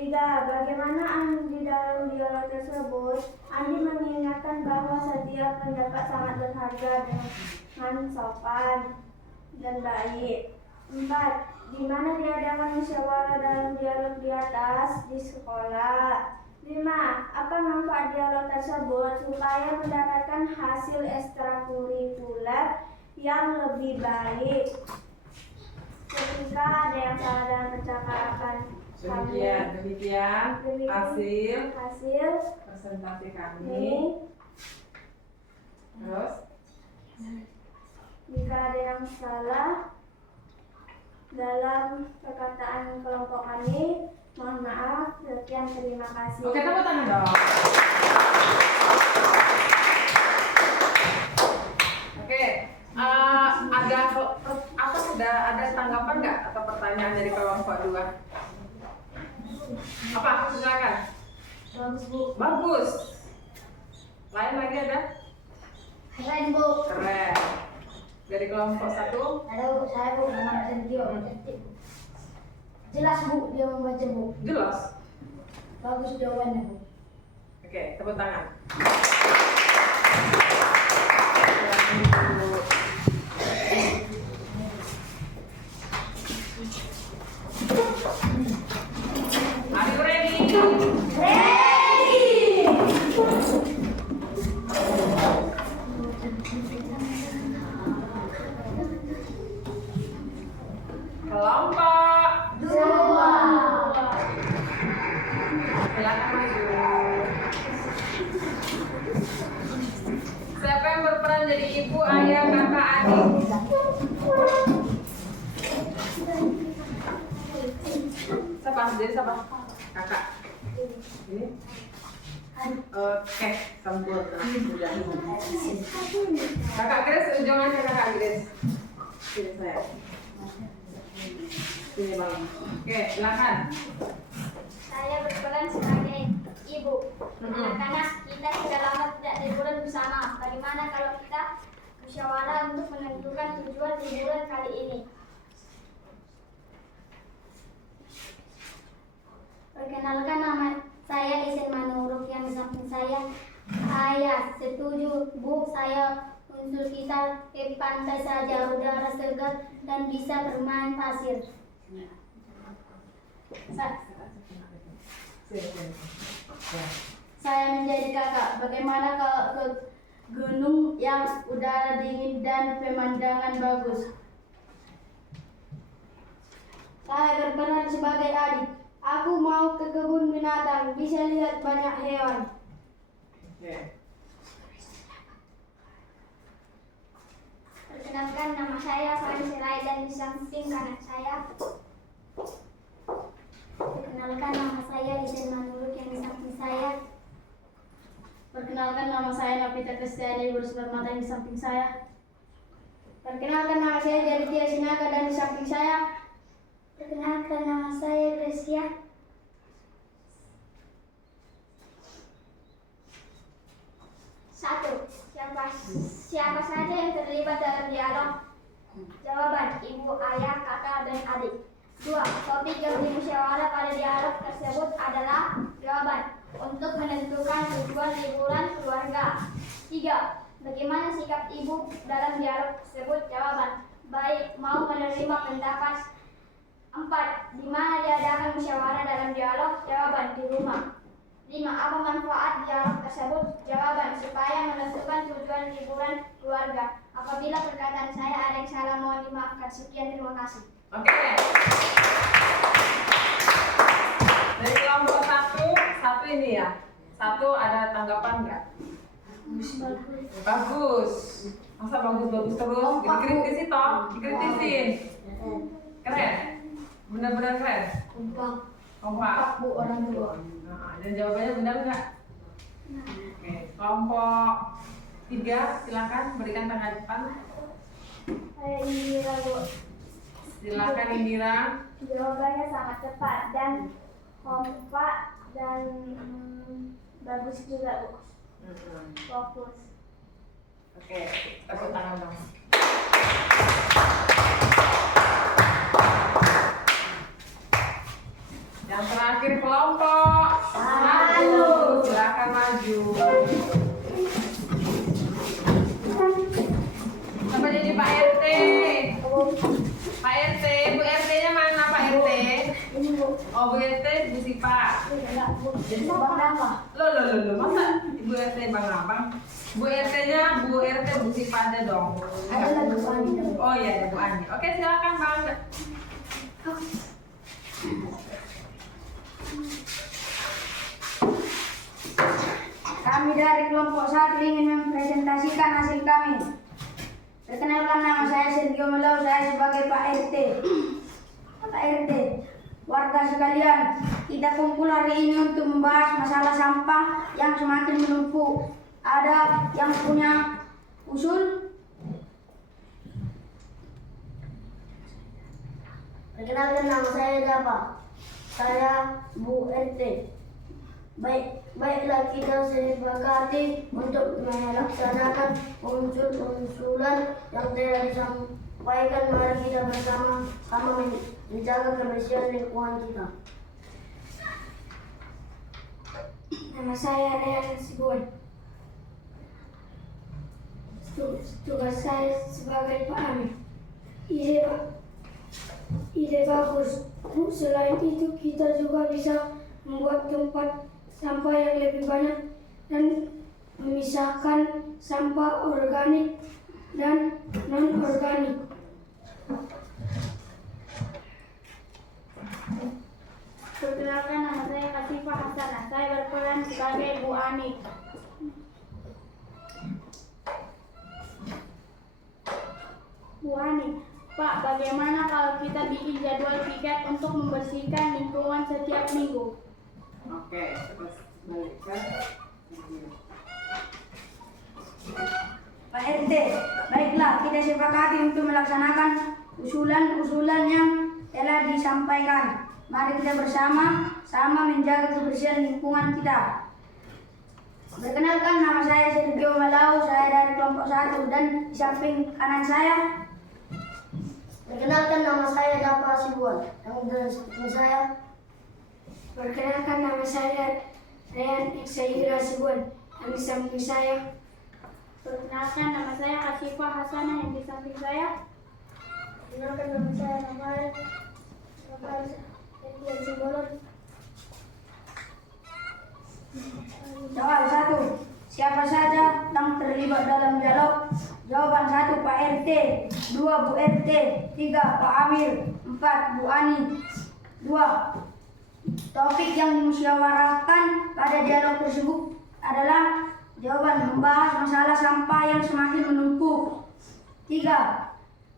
3. Bagaimana Andi dalam dialog tersebut? Andi mengingatkan bahwa setiap pendapat sangat berharga dengan sopan dan baik. 4. Di mana diadakan musyawarah dalam dialog di atas? Di sekolah. 5. Apa manfaat dialog tersebut? Supaya mendapatkan hasil ekstrakurikuler yang lebih baik. Ketika ada yang salah dalam percakapan Demikian hasil presentasi kami. ini, Terus jika ada yang salah dalam perkataan kelompok kami, mohon maaf. Sekian, terima kasih. oke, tepuk tangan dong. Oke, ada tanggapan nggak atau pertanyaan dari kelompok 2? Apa? Silakan. Bagus Bu. Bagus. Lain lagi ada? Keren Bu. Keren. Dari kelompok 1? Ada Bu, saya Bu, nama Sentio. Jelas Bu, dia membaca Bu. Jelas. Bagus jawabannya Bu. Oke, tepuk tangan. Are you ready? Kelompok Dua. silakan maju. Siapa yang berperan jadi ibu, ayah, kakak, adik? Siapa? Jadi siapa? Kakak. Ini? Oke, sempurna. Sudah. Kakak Grace, ujungannya kakak Grace. Sini saya. Sini bang. Oke, silakan. Saya berperan sebagai ibu. Karena kita sudah lama tidak liburan bersama. Bagaimana kalau kita musyawarah untuk menentukan tujuan liburan kali ini? Perkenalkan, nama saya Isen Manuruk, yang di samping saya Ayah. Setuju Bu, saya unsur kita ke pantai saja, udara segar dan bisa bermain pasir. Saya menjadi kakak. Bagaimana kalau ke gunung yang udara dingin dan pemandangan bagus? Saya berperan sebagai adik. Aku mau ke kebun binatang, bisa lihat banyak hewan. Oke. Perkenalkan, nama saya Fani Sirai dan di samping kanan saya. Perkenalkan, nama saya Isen Manuruk, yang di samping saya. Perkenalkan, nama saya Nafita Kristiani Bersupermata, yang di samping saya. Perkenalkan, nama saya Jaritia Sinaga dan di samping saya. Perkenalkan, nama saya Gracia. Satu, siapa saja yang terlibat dalam dialog? Jawaban, ibu, ayah, kakak, dan adik. 2. Topik yang dimusyawarah pada dialog tersebut adalah jawaban untuk menentukan tujuan liburan keluarga. 3. Bagaimana sikap ibu dalam dialog tersebut? Jawaban, baik, mau menerima pendapat. 4. Di mana diadakan musyawarah dalam dialog? Jawaban, di rumah. 5. Apa manfaat dialog tersebut? Jawaban, supaya menentukan tujuan liburan keluarga. Apabila perkataan saya ada yang salah, mohon dimaafkan. Sekian, terima kasih. Oke. Dari kelompok satu ini ya. Satu ada tanggapan nggak? Bagus. Masa bagus terus? Dikritisi toh, dikritisin. Keren. Benar-benar keren. Kompak. Bu, orang tua. Nah, dan jawabannya benar nggak? Oke. Kelompok 3 silakan berikan tanggapan. Saya Indira Bu. Silakan Indira. Jawabannya sangat cepat dan kompak dan bagus juga Bu. Fokus. Oke, tepuk tangan dong. Yang terakhir kelompok 1. Silakan maju. Siapa jadi Pak RT? Pak RT, Bu RT-nya mana? Oh, Bu RT, Bu Sipa. Enggak, Bu. Jadi sebab apa? Loh, masa Ibu RT Bang Abang? Bu RT-nya Bu RT Bu Sipa aja dong. Ada lagi Bu Ani. Oh iya, ada Bu Ani. Oke, silakan Bang. Kami dari kelompok 1 ingin mempresentasikan hasil kami. Perkenalkan, nama saya Sergio Melau, saya sebagai Pak RT. Pak RT, warga sekalian, kita kumpul hari ini untuk membahas masalah sampah yang semakin menumpuk. Ada yang punya usul? Perkenalkan, nama saya Dapa. Saya Bu RT. Baiklah, kita sepakati untuk melaksanakan usulan yang telah disampaikan. Mari kita bersama-sama menjaga kebersihan lingkungan kita. Nama saya Rian Sibuan. Tugas saya sebagai Pak Amir. Ide bagus. Selain itu, kita juga bisa membuat tempat sampah yang lebih banyak dan memisahkan sampah organik dan non-organik. Perkenalkan, nama saya Kasifah Hasanah. Saya berperan sebagai Bu Ani. Bu Ani, Pak, bagaimana kalau kita bikin jadwal piket untuk membersihkan lingkungan setiap minggu? Oke, terus balikkan. Pak RT, baiklah, kita sepakati untuk melaksanakan usulan-usulan yang telah disampaikan. Mari kita bersama-sama menjaga kebersihan lingkungan kita. Perkenalkan, nama saya Sergio Melau, saya dari kelompok 1 dan di samping kanan saya. Perkenalkan, nama saya Dapa Sibuan. Dan seperti saya. Perkenalkan, nama saya Rian Iksayira Sibuan. Yang di samping saya. Perkenalkan, nama saya Kasifah Hasanah yang di samping saya. Perkenalkan, nama saya Rafael Sibuan. Soal 1. Siapa saja yang terlibat dalam dialog? Jawaban 1, Pak RT. 2, Bu RT. 3, Pak Amir. 4, Bu Ani. 2. Topik yang dimusyawarahkan pada dialog tersebut adalah jawaban membahas masalah sampah yang semakin menumpuk. 3.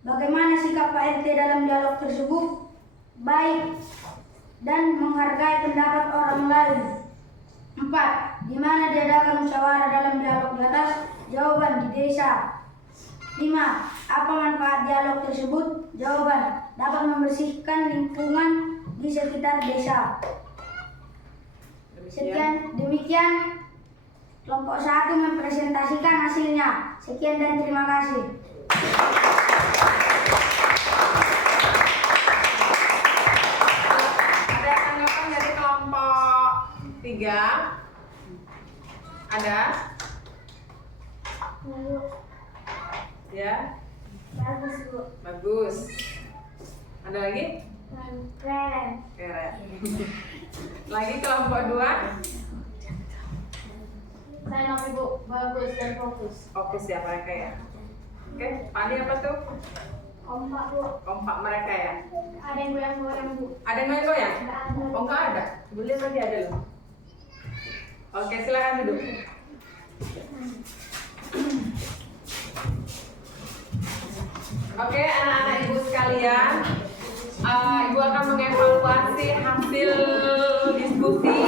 Bagaimana sikap Pak RT dalam dialog tersebut? Baik dan menghargai pendapat orang lain. 4. Di mana diadakan musyawarah dalam dialog di atas? Jawaban, di desa. 5. Apa manfaat dialog tersebut? Jawaban, dapat membersihkan lingkungan di sekitar desa. Demikian kelompok 1 mempresentasikan hasilnya. Sekian dan terima kasih. Ada tanggapan dari kelompok 3? Ada? Ya? Bagus, Bu. Bagus. Ada lagi? Keren. Keren. Lagi kelompok 2? Saya Novi, Bu. Bagus dan fokus. Fokus ya mereka ya. Oke, Pani apa tuh? Kompak, Bu. Kompak mereka ya. Ada yang goyang-goyang, Bu. Ada yang main goyang? Nggak ada. Oh nggak ada. Boleh lagi ada loh. Oke, silakan duduk. Oke, anak-anak ibu sekalian, ibu akan mengevaluasi hasil diskusi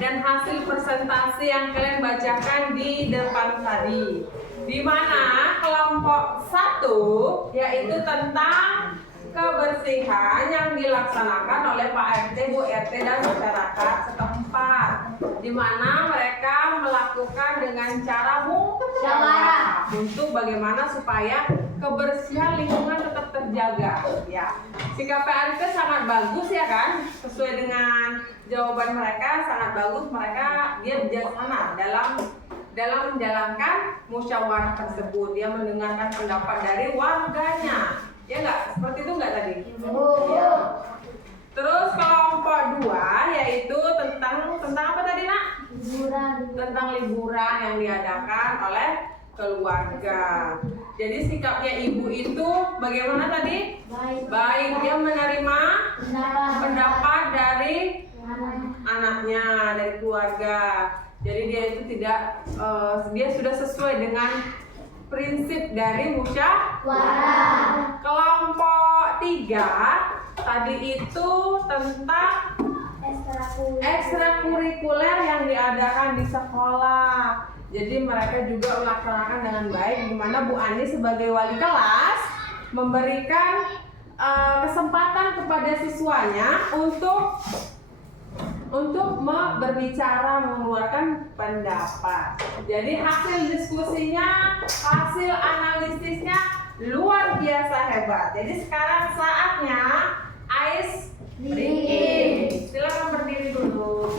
dan hasil presentasi yang kalian bacakan di depan tadi. Di mana kelompok 1 yaitu tentang kebersihan yang dilaksanakan oleh Pak RT, Bu RT dan masyarakat setempat, di mana mereka melakukan dengan cara musyawarah untuk bagaimana supaya kebersihan lingkungan tetap terjaga. Ya, sikap Pak RT sangat bagus ya kan, sesuai dengan jawaban mereka sangat bagus. Mereka dia bijaksana dalam menjalankan musyawarah tersebut. Dia mendengarkan pendapat dari warganya. Ya enggak? Seperti itu enggak tadi? Bu. Terus kelompok 2 tentang liburan yang diadakan oleh keluarga. Jadi sikapnya ibu itu bagaimana tadi? Baik, dia menerima pendapat dari anaknya, dari keluarga. Jadi dia itu tidak, dia sudah sesuai dengan prinsip dari musyawarah. Kelompok 3 tadi itu tentang ekstrakurikuler yang diadakan di sekolah. Jadi mereka juga melaksanakan dengan baik, di mana Bu Ani sebagai wali kelas memberikan kesempatan kepada siswanya untuk berbicara, mengeluarkan pendapat. Jadi hasil diskusinya, hasil analisisnya luar biasa hebat. Jadi sekarang saatnya ice breaking. Silakan berdiri dulu.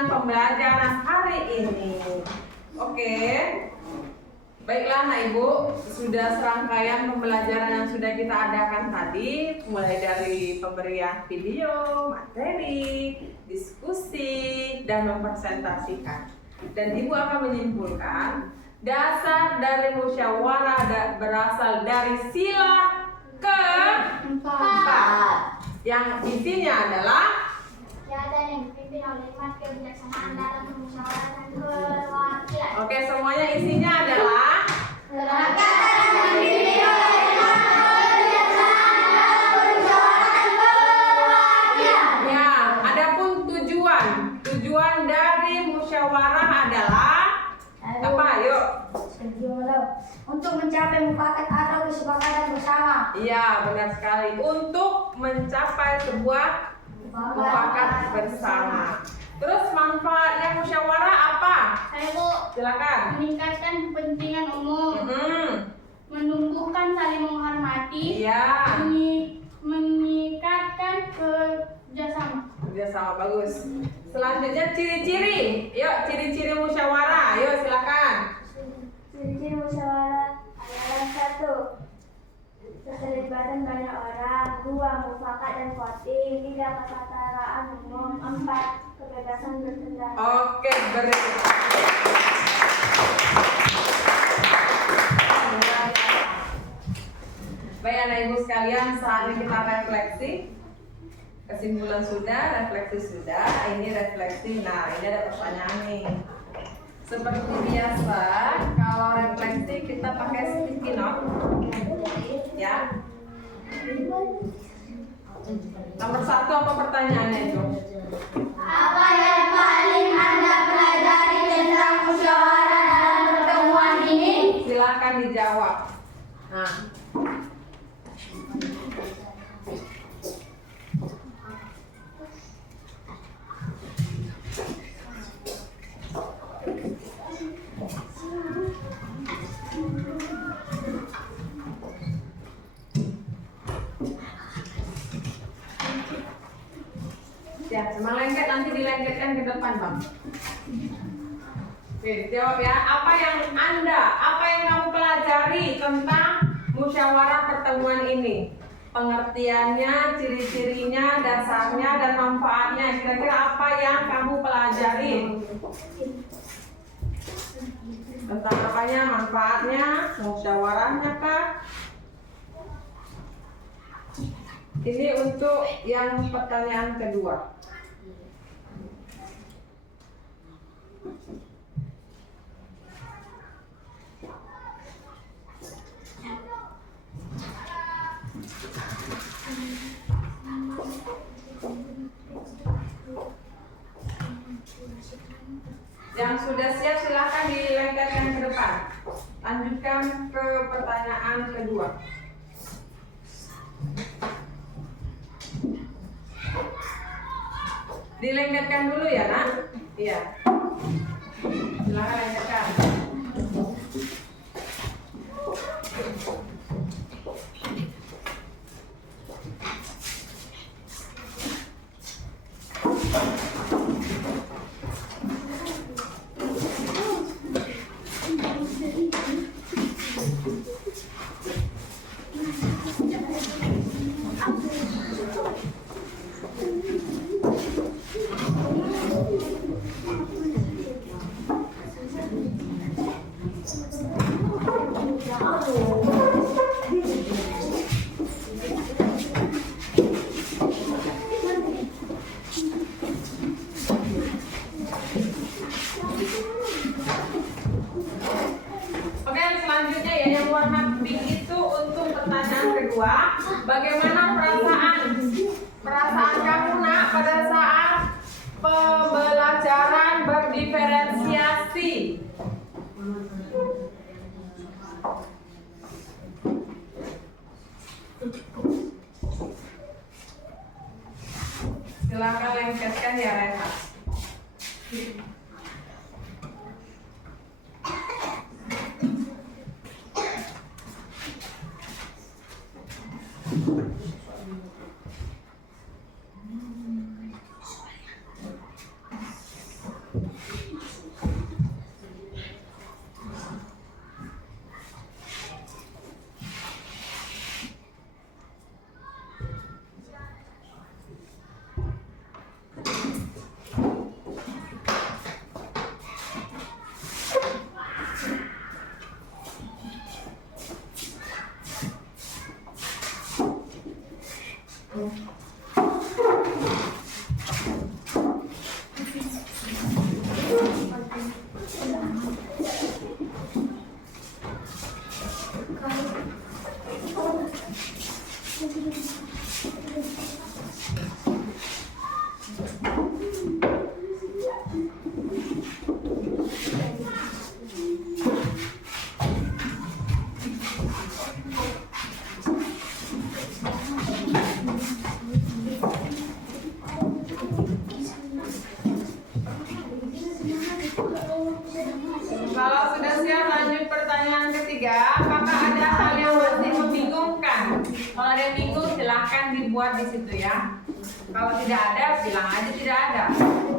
Pembelajaran hari ini. Oke. Baiklah Anak Ibu, sudah serangkaian pembelajaran yang sudah kita adakan tadi, mulai dari pemberian video, materi, diskusi, dan mempresentasikan. Dan Ibu akan menyimpulkan dasar dari musyawarah berasal dari sila keempat, yang isinya adalah Kegiatan yang dipimpin oleh hikmat kebijaksanaan dalam memusyawarahkan perwakilan. Oke, semuanya isinya adalah Kegiatan yang dipimpin oleh hikmat kebijaksanaan dalam memusyawarahkan perwakilan. ya. Adapun tujuan dari musyawarah adalah apa? Yuk. Untuk mencapai mufakat atau kesepakatan bersama. Iya, benar sekali. Untuk mencapai sebuah mufakat bersama. Terus manfaatnya musyawarah apa? Saya Bu, Silakan. meningkatkan kepentingan umum, menumbuhkan saling menghormati, Iya. meningkatkan kerjasama. Kerjasama bagus. Selanjutnya ciri-ciri. Yuk, ciri-ciri musyawarah. Yuk, silakan. Ciri-ciri musyawarah adalah 1. Keterlibatan banyak orang. 2. mufakat dan khotim. 3, kesetaraan umum. 4, kebebasan berpendapatan. Oke, baik anak ibu sekalian, saatnya kita refleksi. Kesimpulan sudah, refleksi sudah. Ini refleksi. Nah, ini ada pertanyaan nih. Seperti biasa, kalau refleksi kita pakai sticky note, ya. Nomor 1 apa pertanyaannya itu? Apa yang paling Anda pelajari tentang musyawarah dalam pertemuan ini? Silakan dijawab. Nah, ya, sama lengket nanti dilengketkan ke depan, Bang. Oke, jawab ya. Apa yang kamu pelajari tentang musyawarah pertemuan ini? Pengertiannya, ciri-cirinya, dasarnya, dan manfaatnya. Kira-kira apa yang kamu pelajari? Tentang apanya, manfaatnya, musyawarahnya kah? Ini untuk yang pertanyaan kedua. Yang sudah siap silahkan dilengketkan ke depan. Lanjutkan ke pertanyaan kedua. Dilengketkan dulu ya, Nak? Iya. Silahkan lengketkan. Bagaimana perasaan kamu, Nak, pada saat pembelajaran berdiferensiasi? Silakan lengketkan ya, Rena. Kalau sudah siap, lanjut pertanyaan ketiga. Apakah ada hal yang masih membingungkan? Kalau ada yang bingung, silahkan dibuat di situ ya. Kalau tidak ada, bilang aja tidak ada.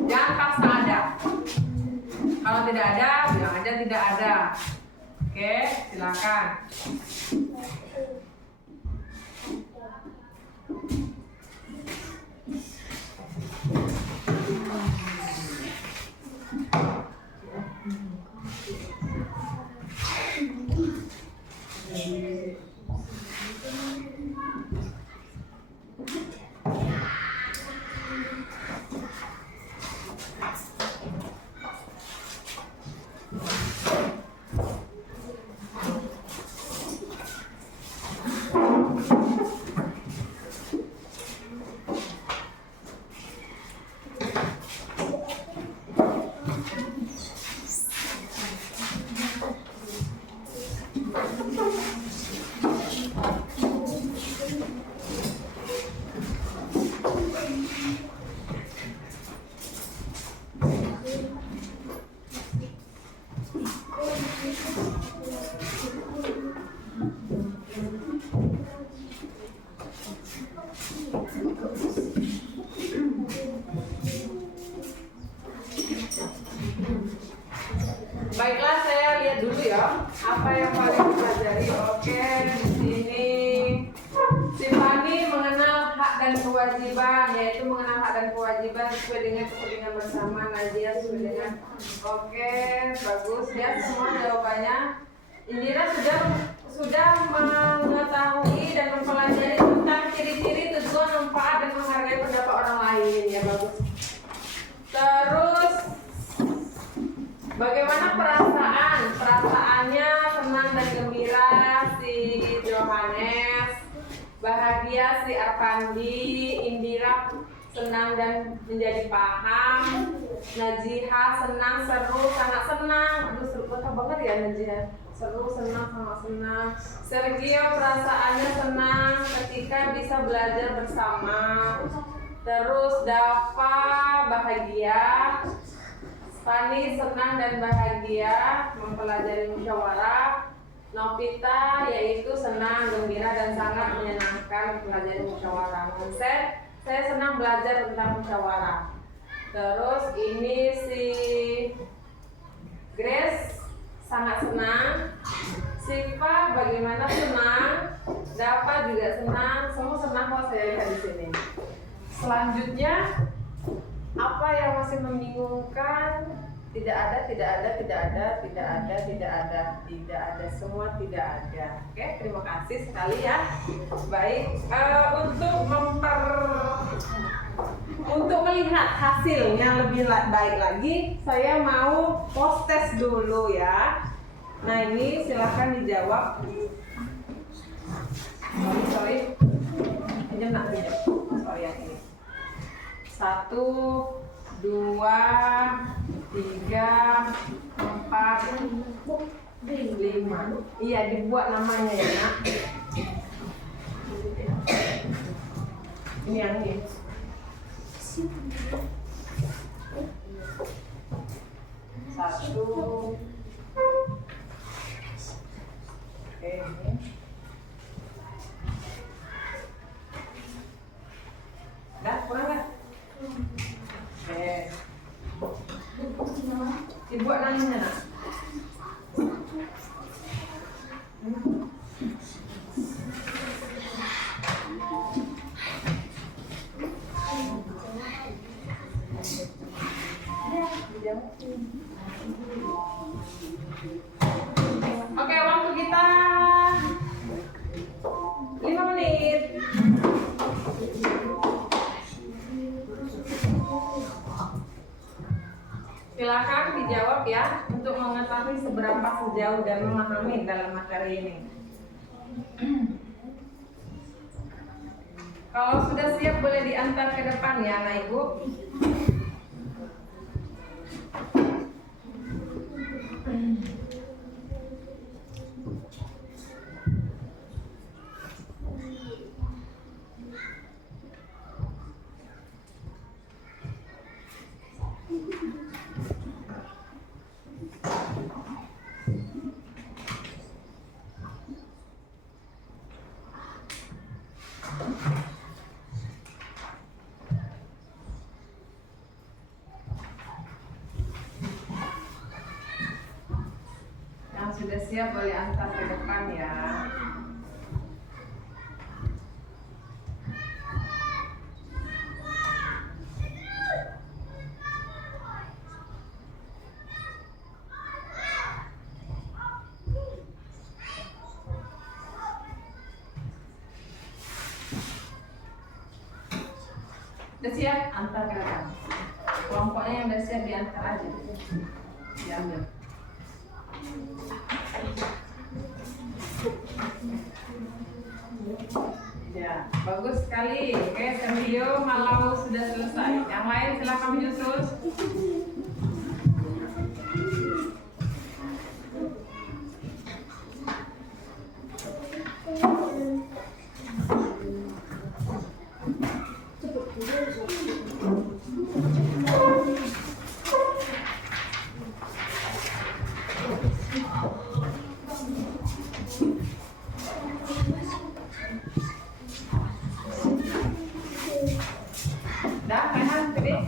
Jangan paksa ada. Kalau tidak ada, bilang aja tidak ada. Oke, silakan. kewajiban sesuai dengan kepentingan bersama. Nadia sesuai dengan oke, bagus ya semua jawabannya. Indira sudah mengetahui dan mempelajari tentang ciri-ciri, tujuan, manfaat dan menghargai pendapat orang lain ya, bagus. Terus bagaimana perasaannya senang dan gembira si Johannes, bahagia si Arpandi, Indira senang dan menjadi paham, Najiha senang, seru, sangat senang. Aduh seru banget ya Najiha, seru, senang, sangat senang. Sergio perasaannya senang ketika bisa belajar bersama. Terus Dava bahagia, Fani senang dan bahagia mempelajari musyawarah. Novita yaitu senang, gembira dan sangat menyenangkan mempelajari musyawarah. Saya senang belajar tentang musyawarah. Terus ini si Grace sangat senang. Siva bagaimana senang? Dava juga senang. Semua senang kalau saya lihat di sini. Selanjutnya apa yang masih membingungkan? Tidak ada, semua tidak ada. Oke, terima kasih sekali ya. Baik, untuk melihat hasil yang lebih baik lagi, saya mau post test dulu ya. Nah ini silahkan dijawab. Sorry, pinjam. Sorry yang ini. 1, 2, 3, 4, 5. Iya, dibuat namanya ya nak. Ini yang ini. 1. Oke, ini. Dah, kurang nggak? Oke. Dibuat namanya nak. Oke, waktu kita 5 menit. Silakan dijawab ya untuk mengetahui seberapa sejauh dan memahami dalam materi ini. Kalau sudah siap boleh diantar ke depan ya, Anak Ibu. Yang sudah siap boleh antar ke depan ya. Udah siap, antar ke depan. Kelompoknya yang udah siap diantar aja. Diambil. Ya, bagus sekali. Oke, Sergio Malau sudah selesai. Yang lain silakan menyusul. Dah, kanan, gede.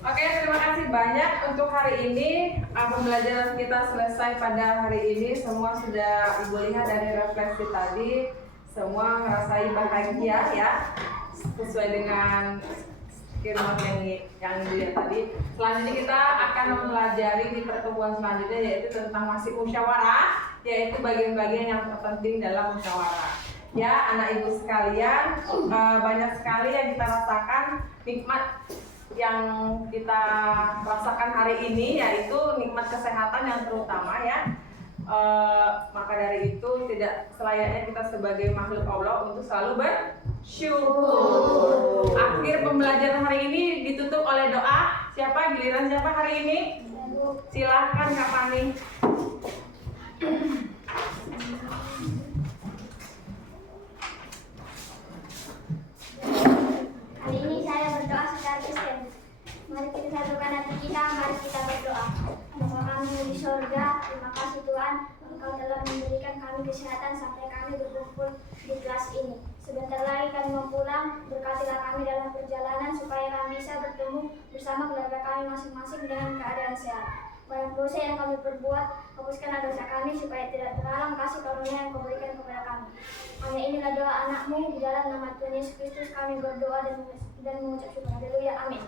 Oke, terima kasih banyak untuk hari ini. Pembelajaran kita selesai pada hari ini. Semua sudah Ibu lihat dari refleksi tadi. Semua merasai bahagia ya, sesuai dengan firman yang dilihat tadi. Selanjutnya kita akan mempelajari di pertemuan selanjutnya, yaitu tentang masih musyawarah, yaitu bagian-bagian yang terpenting dalam musyawarah. Ya, anak ibu sekalian, banyak sekali yang kita rasakan, nikmat yang kita rasakan hari ini, yaitu nikmat kesehatan yang terutama ya. Maka dari itu tidak selayaknya kita sebagai makhluk Allah untuk selalu bersyukur. Akhir pembelajaran hari ini ditutup oleh doa. Siapa? Giliran siapa hari ini? Silahkan Kak Fani. Hari ini saya berdoa secara Kristen. Mari kita satukan hati kita, mari kita berdoa. Bapa kami di sorga, terima kasih Tuhan, Engkau telah memberikan kami kesehatan sampai kami berkumpul di kelas ini. Sebentar lagi kami mau pulang, berkatilah kami dalam perjalanan supaya kami bisa bertemu bersama keluarga kami masing-masing dengan keadaan sehat. Banyak dosa yang kami perbuat, hapuskanlah dosa kami supaya tidak terhalang kasih karunia yang Kau berikan kepada kami. Hanya inilah doa anak-Mu, di dalam nama Tuhan Yesus Kristus kami berdoa dan mengucap syukur. Haleluya, amin.